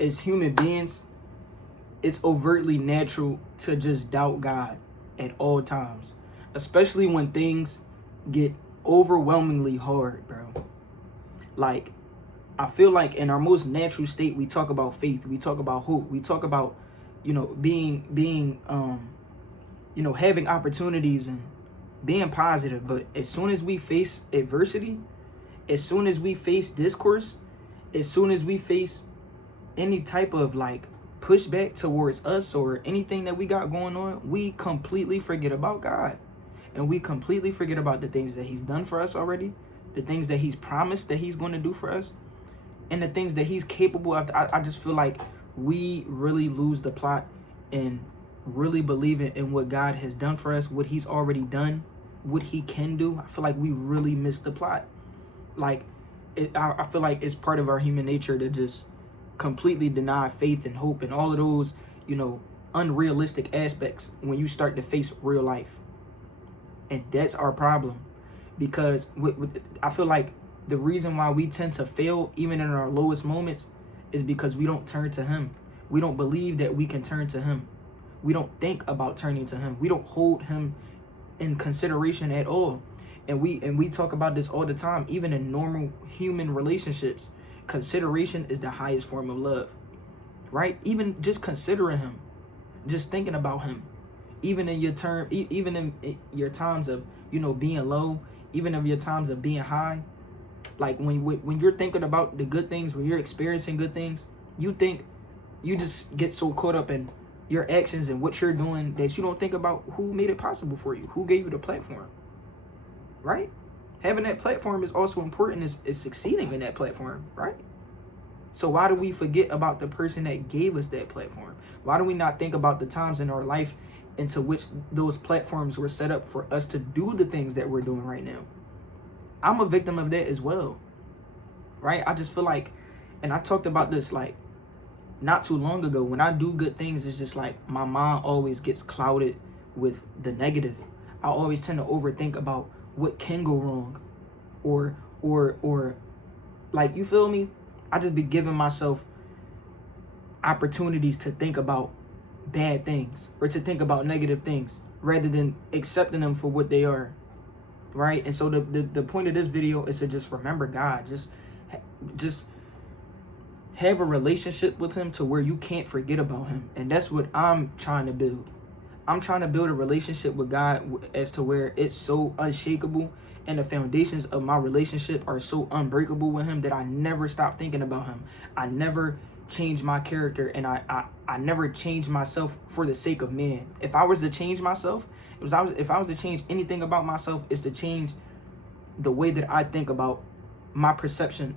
as human beings, it's overtly natural to just doubt God at all times, especially when things get overwhelmingly hard, bro. Like, I feel like in our most natural state, we talk about faith, we talk about hope, we talk about, being having opportunities and being positive. But as soon as we face adversity, as soon as we face discourse, as soon as we face any type of like pushback towards us or anything that we got going on, we completely forget about God. And we completely forget about the things that he's done for us already, the things that he's promised that he's going to do for us, and the things that he's capable of. I just feel like we really lose the plot and really believe in what God has done for us, what he's already done, what he can do. I feel like we really miss the plot. Like, I feel like it's part of our human nature to just completely deny faith and hope and all of those, unrealistic aspects when you start to face real life. And that's our problem, because I feel like the reason why we tend to fail even in our lowest moments is because we don't turn to him. We don't believe that we can turn to him. We don't think about turning to him. We don't hold him in consideration at all. And we talk about this all the time, even in normal human relationships. Consideration is the highest form of love, right? Even just considering him, just thinking about him, even in your times of being low, even in your times of being high. Like when you're thinking about the good things, when you're experiencing good things, you just get so caught up in your actions and what you're doing that you don't think about who made it possible for you, who gave you the platform, right? Having that platform is also important as succeeding in that platform, right? So why do we forget about the person that gave us that platform? Why do we not think about the times in our life into which those platforms were set up for us to do the things that we're doing right now? I'm a victim of that as well, right? I just feel like, and I talked about this like not too long ago, when I do good things, it's just like my mind always gets clouded with the negative. I always tend to overthink about what can go wrong, or like, you feel me? I just be giving myself opportunities to think about bad things or to think about negative things rather than accepting them for what they are, right? And so the point of this video is to just remember God. Just have a relationship with him to where you can't forget about him. And that's what I'm trying to build. I'm trying to build a relationship with God as to where it's so unshakable, and the foundations of my relationship are so unbreakable with him that I never stop thinking about him. I never change my character, and I never change myself for the sake of man. If I was to change myself, if I was to change anything about myself, is to change the way that I think about my perception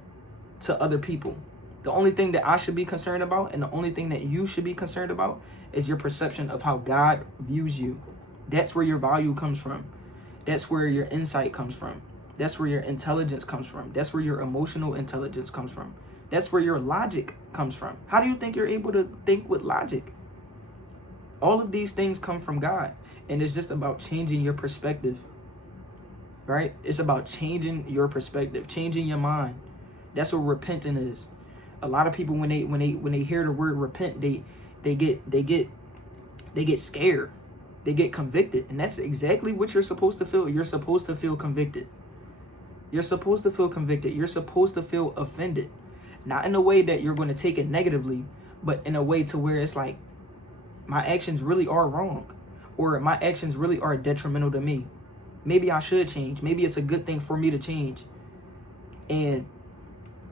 to other people. The only thing that I should be concerned about, and the only thing that you should be concerned about, is your perception of how God views you. That's where your value comes from. That's where your insight comes from. That's where your intelligence comes from. That's where your emotional intelligence comes from. That's where your logic comes from. How do you think you're able to think with logic? All of these things come from God. And it's just about changing your perspective, right? It's about changing your perspective, changing your mind. That's what repenting is. A lot of people, when they hear the word repent, they get scared. They get convicted. And that's exactly what you're supposed to feel. You're supposed to feel convicted. You're supposed to feel convicted. You're supposed to feel offended. Not in a way that you're going to take it negatively, but in a way to where it's like, my actions really are wrong, or my actions really are detrimental to me. Maybe I should change. Maybe it's a good thing for me to change. And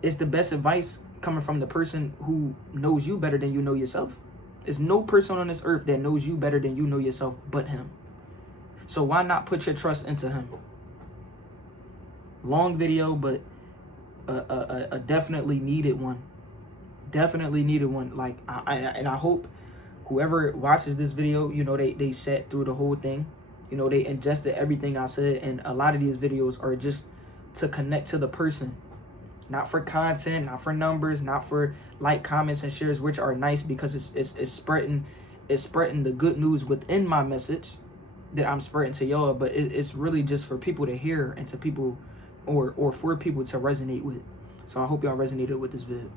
it's the best advice coming from the person who knows you better than you know yourself. There's no person on this earth that knows you better than you know yourself but him. So why not put your trust into him? Long video, but a definitely needed one. Definitely needed one. Like, I hope whoever watches this video, they sat through the whole thing. They ingested everything I said. And a lot of these videos are just to connect to the person. Not for content, not for numbers, not for like, comments, and shares, which are nice because it's spreading the good news within my message that I'm spreading to y'all. But it's really just for people to hear and to people or for people to resonate with. So I hope y'all resonated with this vid.